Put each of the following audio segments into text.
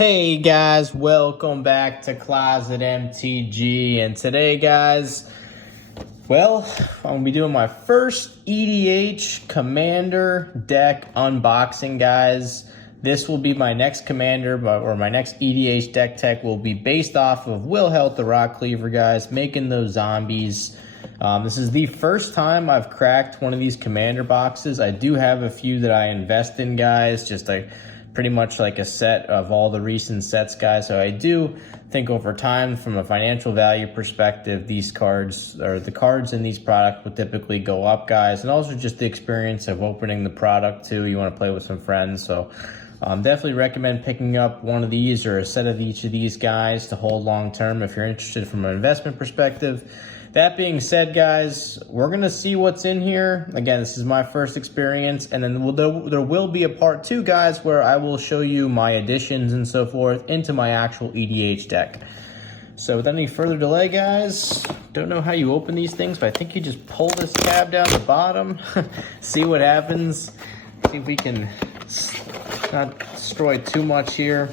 Hey guys, welcome back to Closet MTG, and today guys, well, I'm going to be doing my first EDH Commander deck unboxing, guys. This will be my next Commander, or my next EDH deck tech will be based off of Wilhelt, the RotCleaver, guys, making those zombies. This is the first time I've cracked one of these Commander boxes. I do have a few that I invest in, guys, just like pretty much like a set of all the recent sets, guys. So I do think over time, from a financial value perspective, these cards, or the cards in these products, would typically go up, guys. And also just the experience of opening the product too. You want to play with some friends. So definitely recommend picking up one of these or a set of each of these guys to hold long term if you're interested from an investment perspective. That being said, guys, we're going to see what's in here. Again, this is my first experience, and then there will be a part 2, guys, where I will show you my additions and so forth into my actual EDH deck. So without any further delay, guys, don't know how you open these things, but I think you just pull this tab down the bottom, see what happens, see if we can not destroy too much here.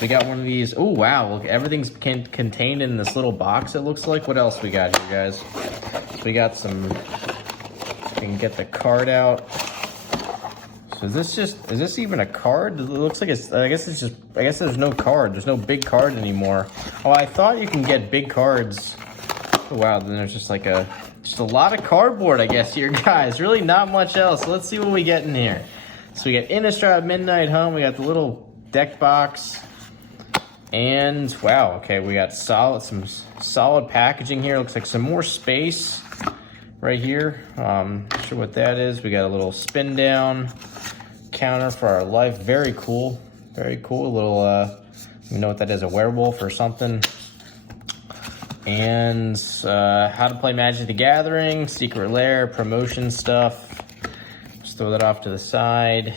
We got one of these. Oh, wow. Look, everything's contained in this little box, it looks like. What else we got here, guys? So we got some... We can get the card out. So is this even a card? It looks like it's... I guess there's no card. There's no big card anymore. Oh, I thought you can get big cards. Oh, wow. Then there's just like just a lot of cardboard, I guess, here, guys. Really not much else. Let's see what we get in here. So we got Innistrad Midnight Home. We got the little deck box. And wow, okay, we got some solid packaging here. Looks like some more space right here. Not sure what that is. We got a little spin down counter for our life. Very cool. Very cool. A little you know what that is, a werewolf or something. And how to play Magic the Gathering, Secret Lair, promotion stuff. Just throw that off to the side.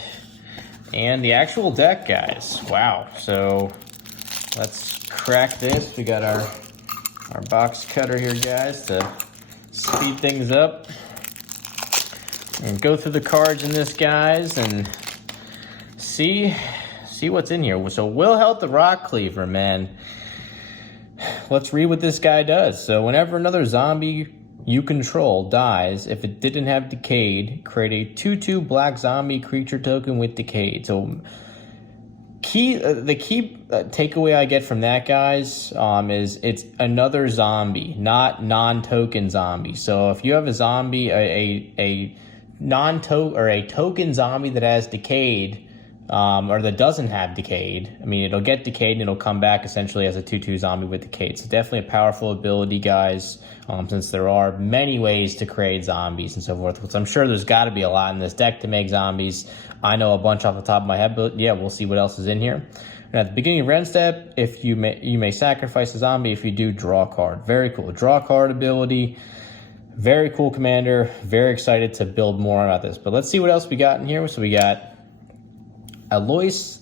And the actual deck, guys. Wow. So let's crack this. We got our box cutter here, guys, to speed things up. And go through the cards in this, guys, and see what's in here. So Wilhelt, the RotCleaver, man. Let's read what this guy does. So whenever another zombie you control dies, if it didn't have Decayed, create a 2/2 black zombie creature token with Decayed. So the key takeaway I get from that, guys, is it's another zombie, not non-token zombie. So if you have a zombie, a token zombie that has Decayed, or that doesn't have Decayed, I mean, it'll get Decayed and it'll come back essentially as a 2/2 zombie with Decayed. So definitely a powerful ability, guys, since there are many ways to create zombies and so forth, which I'm sure there's got to be a lot in this deck to make zombies. I know a bunch off the top of my head, but yeah, we'll see what else is in here. And at the beginning of end step, if you may sacrifice a zombie. If you do, draw a card. Very cool. Draw card ability. Very cool commander. Very excited to build more about this. But let's see what else we got in here. So we got Alois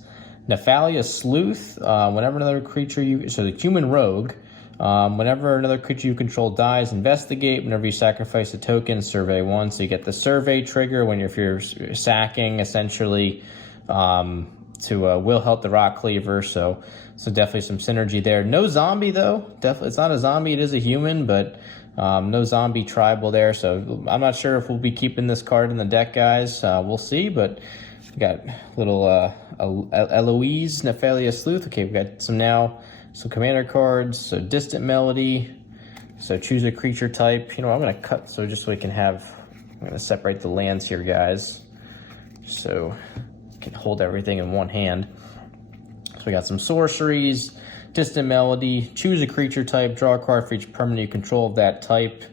Nephalia Sleuth. Whenever another creature so the human rogue. Whenever another creature you control dies, investigate. Whenever you sacrifice a token, survey one. So you get the survey trigger if you're sacking, essentially, to Wilhelt the RotCleaver. So definitely some synergy there. No zombie, though. Definitely, it's not a zombie. It is a human, but no zombie tribal there. So I'm not sure if we'll be keeping this card in the deck, guys. We'll see, but we got little Eloise Nephalia Sleuth. Okay, we got some commander cards. So Distant Melody. So choose a creature type. You know, I'm going to cut just so we can I'm going to separate the lands here, guys. So you can hold everything in one hand. So we got some sorceries. Distant Melody. Choose a creature type. Draw a card for each permanent you control of that type.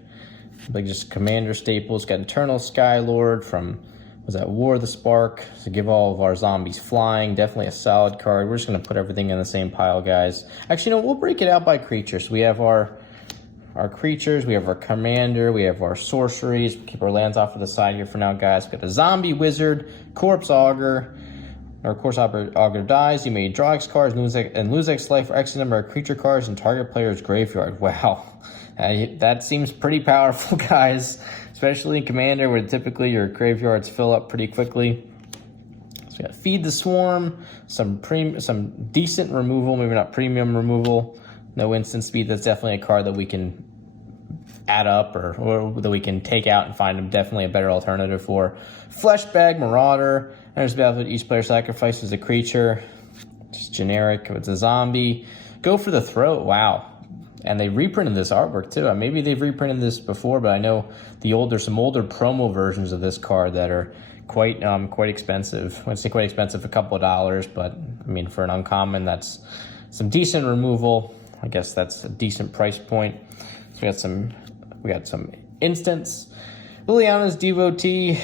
Like just commander staples. Got Eternal Skylord from... was that War of the Spark? So give all of our zombies flying. Definitely a solid card. We're just going to put everything in the same pile, guys. Actually, no, we'll break it out by creature. So we have our creatures. We have our commander. We have our sorceries. We'll keep our lands off to the side here for now, guys. We've got a zombie wizard, corpse augur. Or corpse augur dies. You may draw X cards and lose X life for X number of creature cards in target player's graveyard. Wow. That seems pretty powerful, guys. Especially in Commander, where typically your graveyards fill up pretty quickly. So we got Feed the Swarm, some decent removal, maybe not premium removal. No instant speed. That's definitely a card that we can add up or that we can take out and find definitely a better alternative for. Fleshbag Marauder. Enters the battlefield. Each player sacrifices a creature. Just generic. It's a zombie. Go for the Throat. Wow. And they reprinted this artwork too. Maybe they've reprinted this before, but I know there's some older promo versions of this card that are quite expensive. I would say quite expensive, a couple of dollars, but I mean for an uncommon, that's some decent removal. I guess that's a decent price point. So we got some instants. Liliana's Devotee.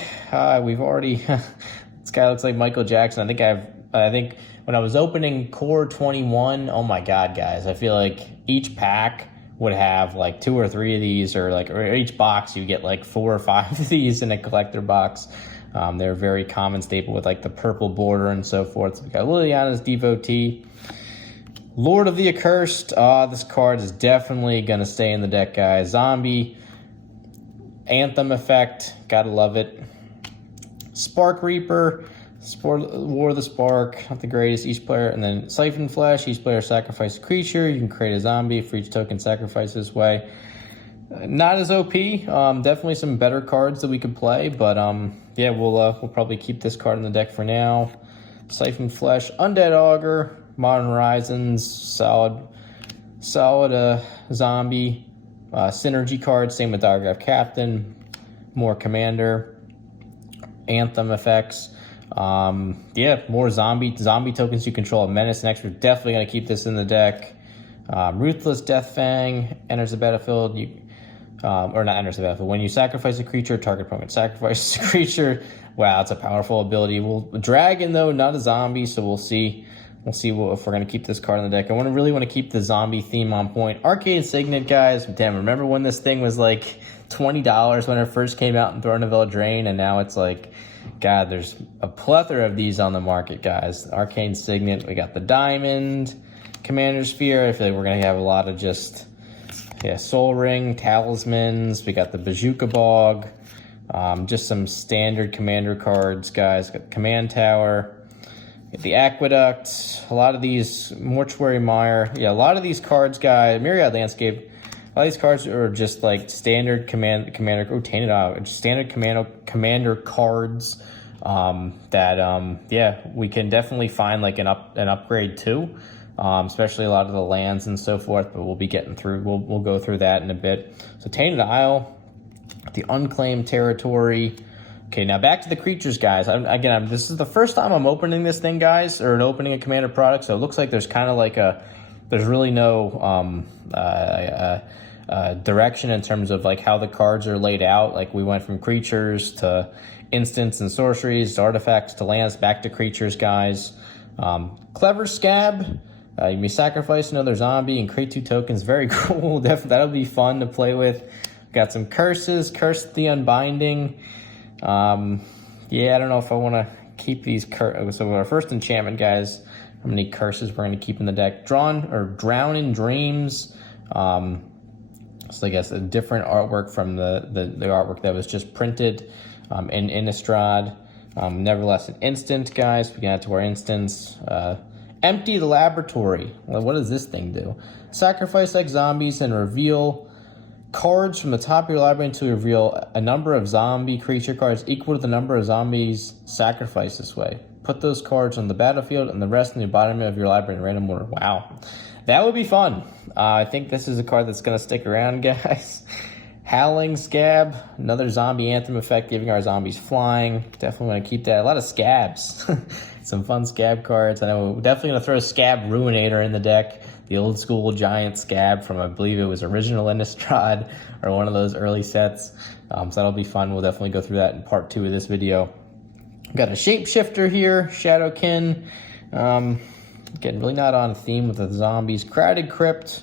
We've already this guy looks like Michael Jackson. I think when I was opening Core 21, oh my god, guys, I feel like each pack would have like 2 or 3 of these, or each box you get like 4 or 5 of these in a collector box. They're a very common staple with like the purple border and so forth. So we got Liliana's Devotee. Lord of the Accursed. This card is definitely going to stay in the deck, guys. Zombie. Anthem effect. Gotta love it. Spark Reaper. War of the Spark. Not the greatest. Each player. And then Siphon Flesh. Each player sacrifices a creature. You can create a zombie for each token sacrifice this way. Not as OP. Definitely some better cards that we could play. But yeah, we'll probably keep this card in the deck for now. Siphon Flesh. Undead Augur. Modern Horizons, solid zombie, synergy cards. Same with Diagraph Captain, more commander, Anthem effects. Yeah, more zombie tokens you control. A menace next. We're definitely gonna keep this in the deck. Ruthless Deathfang enters the battlefield. Or not enters the battlefield. When you sacrifice a creature, target opponent sacrifices a creature. Wow, it's a powerful ability. Dragon though, not a zombie, so we'll see. We'll see if we're going to keep this card in the deck. I really want to keep the zombie theme on point. Arcane Signet, guys. Damn, remember when this thing was like $20 when it first came out in Throne of Eldraine, and now it's like, God, there's a plethora of these on the market, guys. Arcane Signet. We got the Diamond, Commander Sphere. I feel like we're going to have a lot of just, Soul Ring, Talismans. We got the Bazooka Bog. Just some standard commander cards, guys. Got Command Tower. The Aqueduct, a lot of these, Mortuary Mire. Yeah, a lot of these cards, guys, Myriad Landscape, a lot of these cards are just like standard commander cards that, we can definitely find like an upgrade to, especially a lot of the lands and so forth, but we'll be getting through, we'll go through that in a bit. So Tainted Isle, the Unclaimed Territory. Okay, now back to the creatures, guys. This is the first time I'm opening this thing, guys, or opening a Commander product, so it looks like there's kind of like there's really no direction in terms of like how the cards are laid out. Like we went from creatures to instants and sorceries, to artifacts to lands, back to creatures, guys. Clever Scab. You may sacrifice another zombie and create 2 tokens. Very cool. That'll be fun to play with. Got some curses. Curse the Unbinding. I don't know if I want to keep these so our first enchantment, guys, how many curses we're going to keep in the deck. Drown in Dreams. So I guess a different artwork from the artwork that was just printed in Innistrad. Nevertheless, an instant, guys. We can add to our instance. Empty the Laboratory. Well, what does this thing do? Sacrifice X zombies and reveal cards from the top of your library until you reveal a number of zombie creature cards equal to the number of zombies sacrificed this way. Put those cards on the battlefield and the rest in the bottom of your library in random order. Wow. That would be fun. I think this is a card that's going to stick around, guys. Howling Scab, another zombie anthem effect, giving our zombies flying. Definitely want to keep that. A lot of scabs. Some fun scab cards. I know we're definitely going to throw Scab Ruinator in the deck. The old school giant scab from, I believe it was original Innistrad or one of those early sets. So that'll be fun. We'll definitely go through that in part 2 of this video. We've got a Shapeshifter here, Shadowkin. Again, really not on theme with the zombies. Crowded Crypt.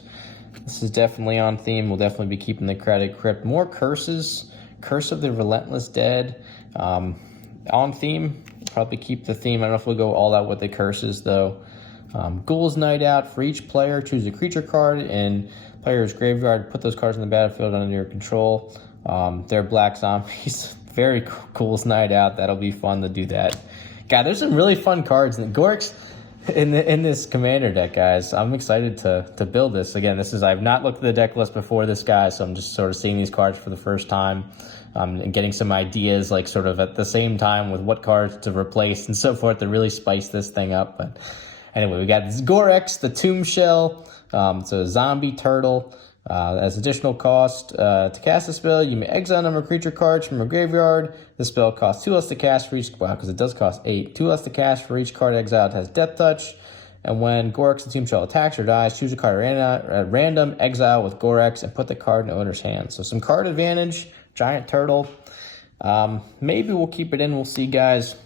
This is definitely on theme. We'll definitely be keeping the Crowded Crypt. More curses. Curse of the Relentless Dead. On theme. Probably keep the theme. I don't know if we'll go all out with the curses, though. Ghoul's Night Out. For each player, choose a creature card in player's graveyard. Put those cards in the battlefield under your control. They're black zombies. Very Ghoul's Night Out. That'll be fun to do that. God, there's some really fun cards in the Gorex in this commander deck, guys. I'm excited to build this. Again, I've not looked at the deck list before this, guy, so I'm just sort of seeing these cards for the first time, and getting some ideas, like sort of at the same time with what cards to replace and so forth to really spice this thing up. But anyway, we got this Gorex, the Tombshell. So a zombie turtle. As additional cost, to cast a spell, you may exile a number of creature cards from a graveyard. This spell costs 2 less to cast for each, wow, because it does cost 8. 2 less to cast for each card exiled has Death Touch. And when Gorex the Tombshell attacks or dies, choose a card at random, exile with Gorex, and put the card in the owner's hand. So some card advantage, giant turtle. Maybe we'll keep it in, we'll see, guys.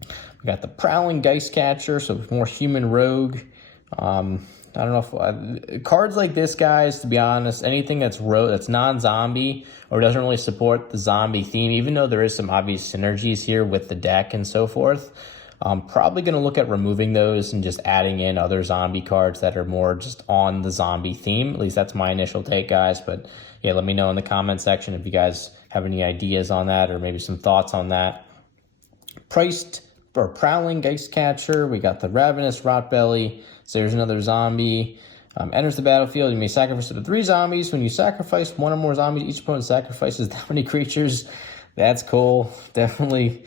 We got the Prowling Geist Catcher, so more human rogue. I don't know if cards like this, guys, to be honest, anything that's non-zombie or doesn't really support the zombie theme, even though there is some obvious synergies here with the deck and so forth, I'm probably going to look at removing those and just adding in other zombie cards that are more just on the zombie theme. At least that's my initial take, guys. But yeah, let me know in the comment section if you guys have any ideas on that or maybe some thoughts on that. Priced for Prowling Geist Catcher, we got the Ravenous Rotbelly. So there's another zombie. Enters the battlefield. You may sacrifice up to 3 zombies. When you sacrifice one or more zombies, each opponent sacrifices that many creatures. That's cool. Definitely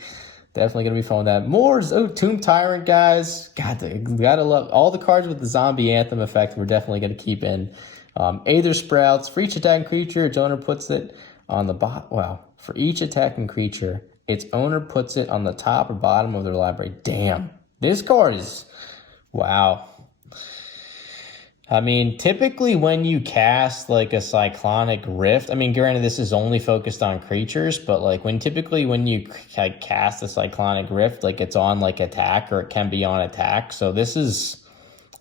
gonna be fun with that. More Tomb Tyrant, guys. God, we gotta love all the cards with the zombie anthem effect. We're definitely gonna keep in. Aether Sprouts. For each attacking creature, its owner puts it on the bottom. Wow. For each attacking creature, its owner puts it on the top or bottom of their library. Damn. This card is, wow. I mean, typically when you cast like a Cyclonic Rift, I mean, granted this is only focused on creatures, but like when you cast a Cyclonic Rift, like it's on like attack or it can be on attack. So this is,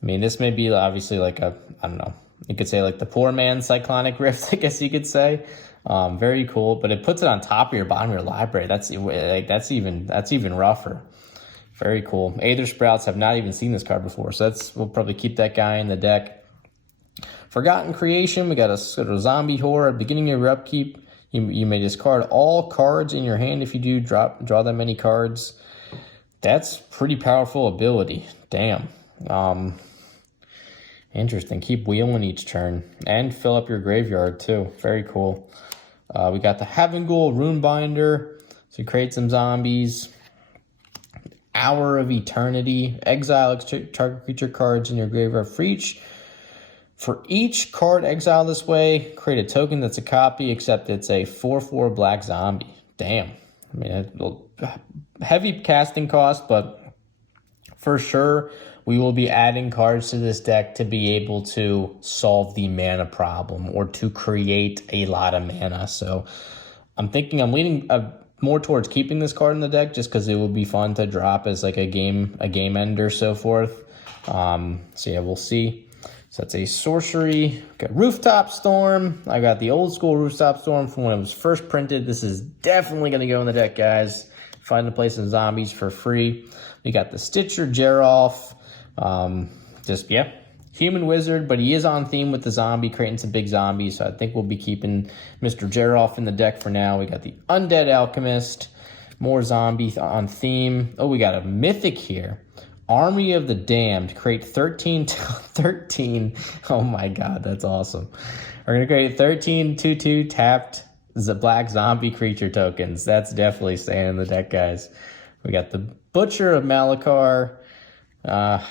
I mean, this may be obviously like a, I don't know, you could say like the poor man's Cyclonic Rift, I guess you could say. Very cool, but it puts it on top of your bottom of your library. That's even rougher. Very cool. Aether Sprouts, have not even seen this card before, so we'll probably keep that guy in the deck. Forgotten Creation, we got a sort of zombie horror. At the beginning of your upkeep, you may discard all cards in your hand. If you do, draw that many cards. That's pretty powerful ability. Damn. Interesting. Keep wheeling each turn. And fill up your graveyard, too. Very cool. We got the Havengul Runebinder. So you create some zombies. Hour of Eternity. Exile target creature cards in your graveyard for each card exiled this way, create a token that's a copy, except it's a 4/4 black zombie. Damn. I mean, heavy casting cost, but for sure we will be adding cards to this deck to be able to solve the mana problem or to create a lot of mana. So I'm leaning more towards keeping this card in the deck just because it will be fun to drop as like a game ender, so forth. So yeah, we'll see. So that's a sorcery. Got Rooftop Storm. I got the old school Rooftop Storm from when it was first printed. This is definitely going to go in the deck, guys. Find a place in zombies for free. We got the Stitcher Gerolf. Human wizard, but he is on theme with the zombie, creating some big zombies. So I think we'll be keeping Mr. Gerolf in the deck for now. We got the Undead Alchemist. More zombie on theme. Oh, we got a mythic here. Army of the Damned, create 13. Oh my god, that's awesome. We're going to create 13 2/2 tapped black zombie creature tokens. That's definitely staying in the deck, guys. We got the Butcher of Malakar. I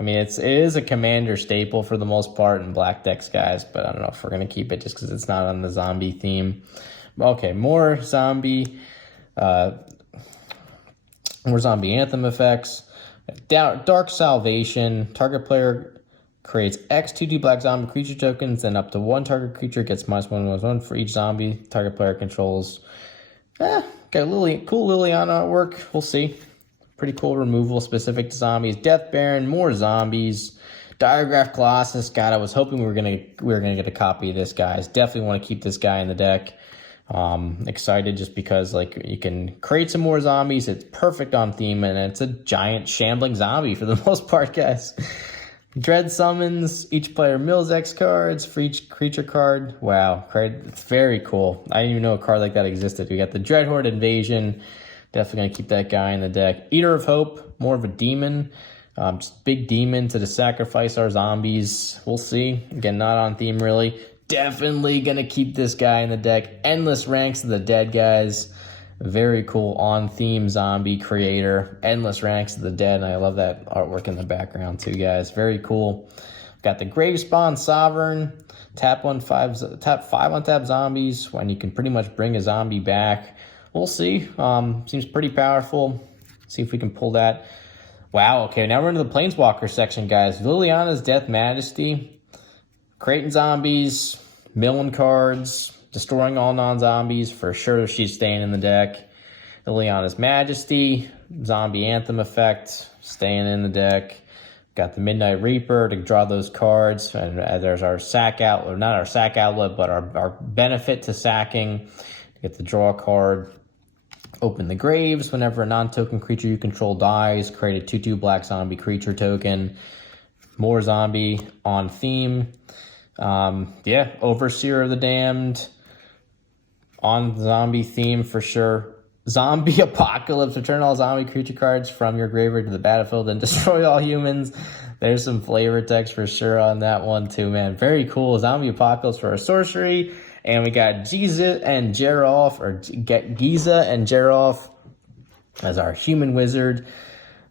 mean, it is a commander staple for the most part in black decks, guys, but I don't know if we're going to keep it just because it's not on the zombie theme. Okay, more zombie anthem effects. Dark Salvation. Target player creates X 2/2 black zombie creature tokens, then up to 1 target creature gets -1/1 for each zombie target player controls. Got a cool Liliana artwork. We'll see. Pretty cool removal specific to zombies. Death Baron, more zombies. Diagraph Colossus. God, I was hoping we were gonna get a copy of this, guys. Definitely want to keep this guy in the deck. Excited just because like you can create some more zombies. It's perfect on theme, and it's a giant shambling zombie for the most part, guys. Dread Summons. Each player mills X cards for each creature card. Wow, it's very cool. I didn't even know a card like that existed. We got the Dreadhorde Invasion. Definitely going to keep that guy in the deck. Eater of Hope, more of a demon. Just big demon to sacrifice our zombies. We'll see. Again, not on theme really. Definitely going to keep this guy in the deck. Endless Ranks of the Dead, guys. Very cool on theme zombie creator. Endless Ranks of the Dead. And I love that artwork in the background too, guys. Very cool. Got the Gravespawn Sovereign. Tap 5 untap zombies when you can pretty much bring a zombie back. We'll see. Seems pretty powerful. See if we can pull that. Wow, okay, now we're into the Planeswalker section, guys. Liliana's Death Majesty. Creating zombies, milling cards, destroying all non-zombies. For sure she's staying in the deck. Liliana's Majesty, Zombie Anthem effect, staying in the deck. Got the Midnight Reaper to draw those cards. And there's our sack outlet, not our sack outlet, but our benefit to sacking. Get the draw card. Open the Graves. Whenever a non-token creature you control dies, create a 2/2 black zombie creature token. More zombie on theme. Yeah, Overseer of the Damned. On zombie theme for sure. Zombie Apocalypse. Return all zombie creature cards from your graveyard to the battlefield and destroy all humans. There's some flavor text for sure on that one too, man. Very cool. Zombie Apocalypse for our sorcery. And we got Giza and Gerolf as our human wizard.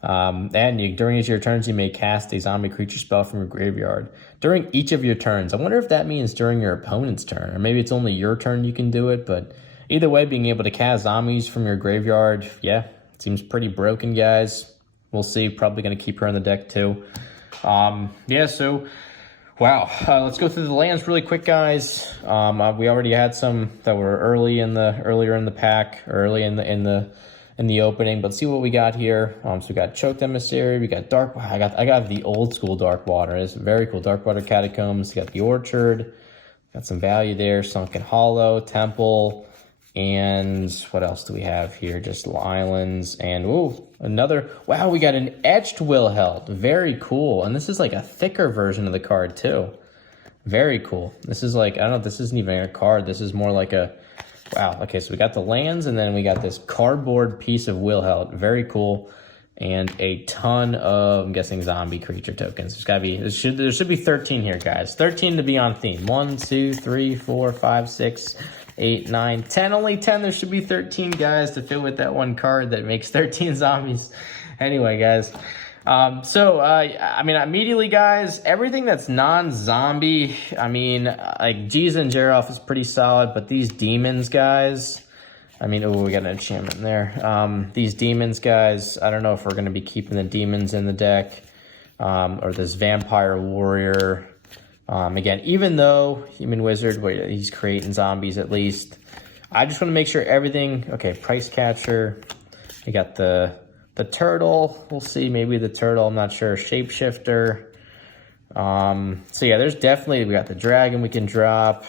During each of your turns, you may cast a zombie creature spell from your graveyard. During each of your turns. I wonder if that means during your opponent's turn. Or maybe it's only your turn you can do it. But either way, being able to cast zombies from your graveyard, yeah, seems pretty broken, guys. We'll see. Probably going to keep her in the deck, too. Yeah, so... Wow, let's go through the lands really quick, guys. We already had some that were earlier in the pack, early in the opening. But let's see what we got here. So we got Choked Emissary, we got Dark. I got the old school Darkwater. It's very cool. Darkwater Catacombs. We got the Orchard. Got some value there. Sunken Hollow, Temple, and what else do we have here? Just islands and another. Wow, we got an etched Wilhelt. Very cool. And this is like a thicker version of the card too. Very cool. This is like, I don't know, this isn't even a card. This is more like a, wow. Okay, so we got the lands and then we got this cardboard piece of Wilhelt. Very cool. And a ton of, I'm guessing, zombie creature tokens. There's gotta be, there should be 13 here, guys. 13 to be on theme. 1, 2, 3, 4, 5, 6, 8, 9, 10. Only 10. There should be 13 guys to fit with that one card that makes 13 zombies. Anyway, guys. I mean, immediately, guys, everything that's non-zombie, I mean, like, Giza and Gerolf is pretty solid, but these demons, guys, I mean, we got an enchantment there. These demons, guys, I don't know if we're going to be keeping the demons in the deck, or this Vampire Warrior. Again, even though Human Wizard, he's creating zombies at least. I just want to make sure everything, okay, Price Catcher. We got the turtle. We'll see, maybe the turtle, I'm not sure. Shapeshifter. So yeah, there's definitely, we got the dragon we can drop.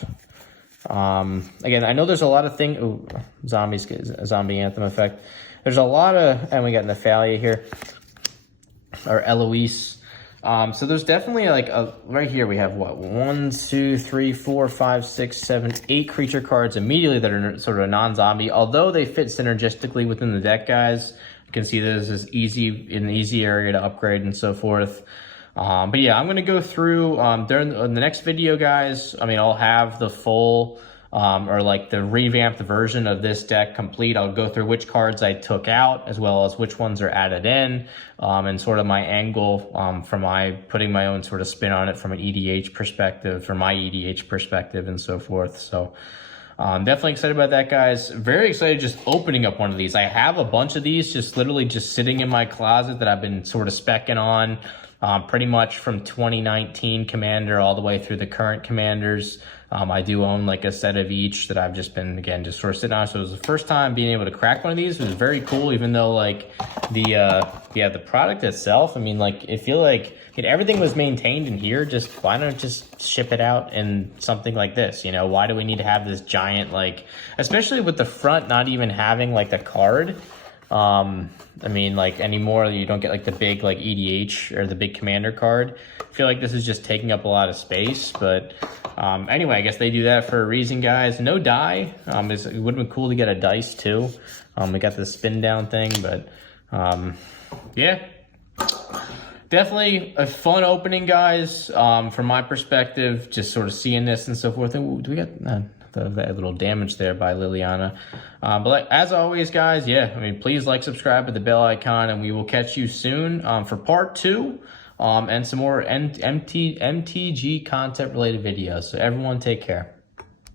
Again, I know there's a lot of things. Ooh, zombie anthem effect. There's a lot of, and we got Nephalia here, or Eloise. So there's definitely like right here we have what, 1, 2, 3, 4, 5, 6, 7, 8 creature cards immediately that are sort of a non-zombie. Although they fit synergistically within the deck, guys. You can see this is an easy area to upgrade and so forth. But yeah, I'm gonna go through during the next video, guys. I mean, I'll have the full or like the revamped version of this deck complete. I'll go through which cards I took out as well as which ones are added in, and sort of my angle for putting my own sort of spin on it from an EDH perspective, from my EDH perspective and so forth. So definitely excited about that, guys. Very excited just opening up one of these. I have a bunch of these just literally just sitting in my closet that I've been sort of speccing on. Pretty much from 2019 Commander all the way through the current Commanders. I do own like a set of each that I've just been, again, just sort of sitting on. So it was the first time being able to crack one of these. It was very cool, even though like the product itself, I mean, like, I feel like everything was maintained in here. Just why don't just ship it out in something like this? You know, why do we need to have this giant, like, especially with the front not even having like the card? I mean, like, anymore you don't get like the big like EDH or the big Commander card. I feel like this is just taking up a lot of space, but anyway, I guess they do that for a reason, guys. No die. It would have been cool to get a dice too. We got the spin down thing, but yeah, definitely a fun opening, guys. From my perspective, just sort of seeing this and so forth. And do we got that little damage there by Liliana? But as always, guys, yeah, I mean, please like, subscribe, with the bell icon, and we will catch you soon for part 2 and some more MTG content related videos. So everyone, take care.